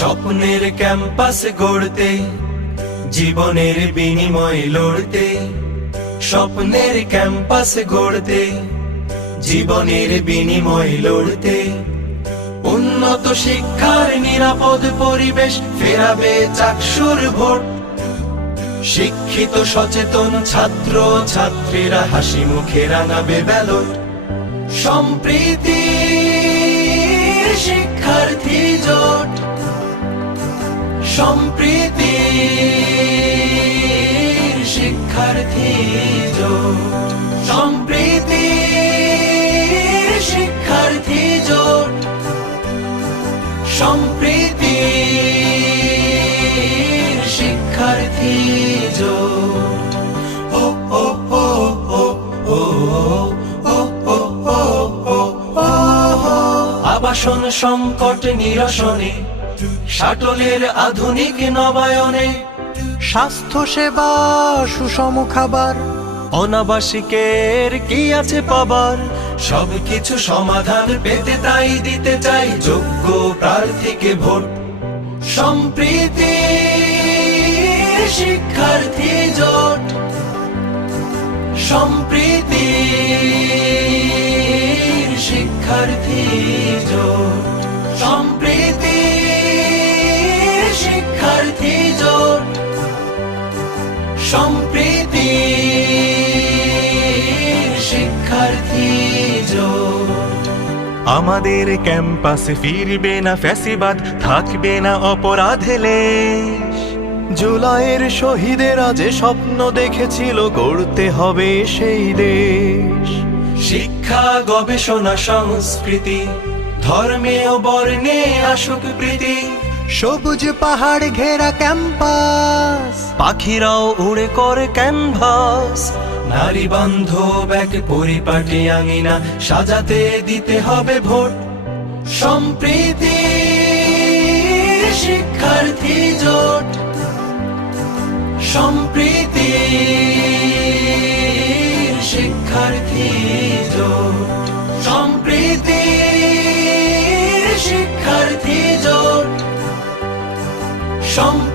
স্বপ্নের ক্যাম্পাস গড়তে, জীবনের বিনিময় লড়তে। স্বপ্নের ক্যাম্পাস গড়তে, জীবনের বিনিময় লড়তে। উন্নত শিক্ষার নিরাপদ পরিবেশ ফেরাবে চাকসুর ভোট। শিক্ষিত সচেতন ছাত্র ছাত্রীরা হাসি মুখে রাঙাবে ব্যালট। সম্প্রীতি শিক্ষার্থী জোট, সম্প্রীতি শিক্ষার্থী জোট, সম্প্রীতি শিক্ষার্থী জোট, সম্প্রীতি শিক্ষার্থী জোট। ও ও ও ও ও ও ও ও ও। আবাসন সংকট নিরসনে, শাটলের আধুনিক নবায়নে, স্বাস্থ্য সেবা সুষম খাবার, অনাবাসিকের কি আছে পাবার। সবকিছু সমাধান পেতে তাই দিতে চাই যোগ্য প্রার্থীকে ভোট। সম্প্রীতি শিক্ষার্থী জোট, সম্প্রীতি শিক্ষার্থী জোট, সম্প্রীতি শিক্ষার্থী জোট, সম্প্রীতি শিক্ষার্থী জোট। আমাদের ক্যাম্পাসে ফিরবে না ফ্যাসিবাদ, থাকবে না অপরাধে লেশ। জুলাইয়ের শহীদেরা যে স্বপ্ন দেখেছিল গড়তে হবে সেই দেশ। শিক্ষা গবেষণা সংস্কৃতি, ধর্মে ও বর্ণে আসুক প্রীতি। সবুজ পাহাড় ঘেরা ক্যাম্পাস, পাখিরাও উড়ে করে ক্যানভাস। নারী বান্ধব এক পরিপাটি আঙিনা সাজাতে দিতে হবে ভোট। সম্প্রীতি শিক্ষার্থী জোট, সম্প্রীতি শিক্ষার্থী জোট, সম্প্রীতি শিক্ষার্থী জোট, সম্প্রীতি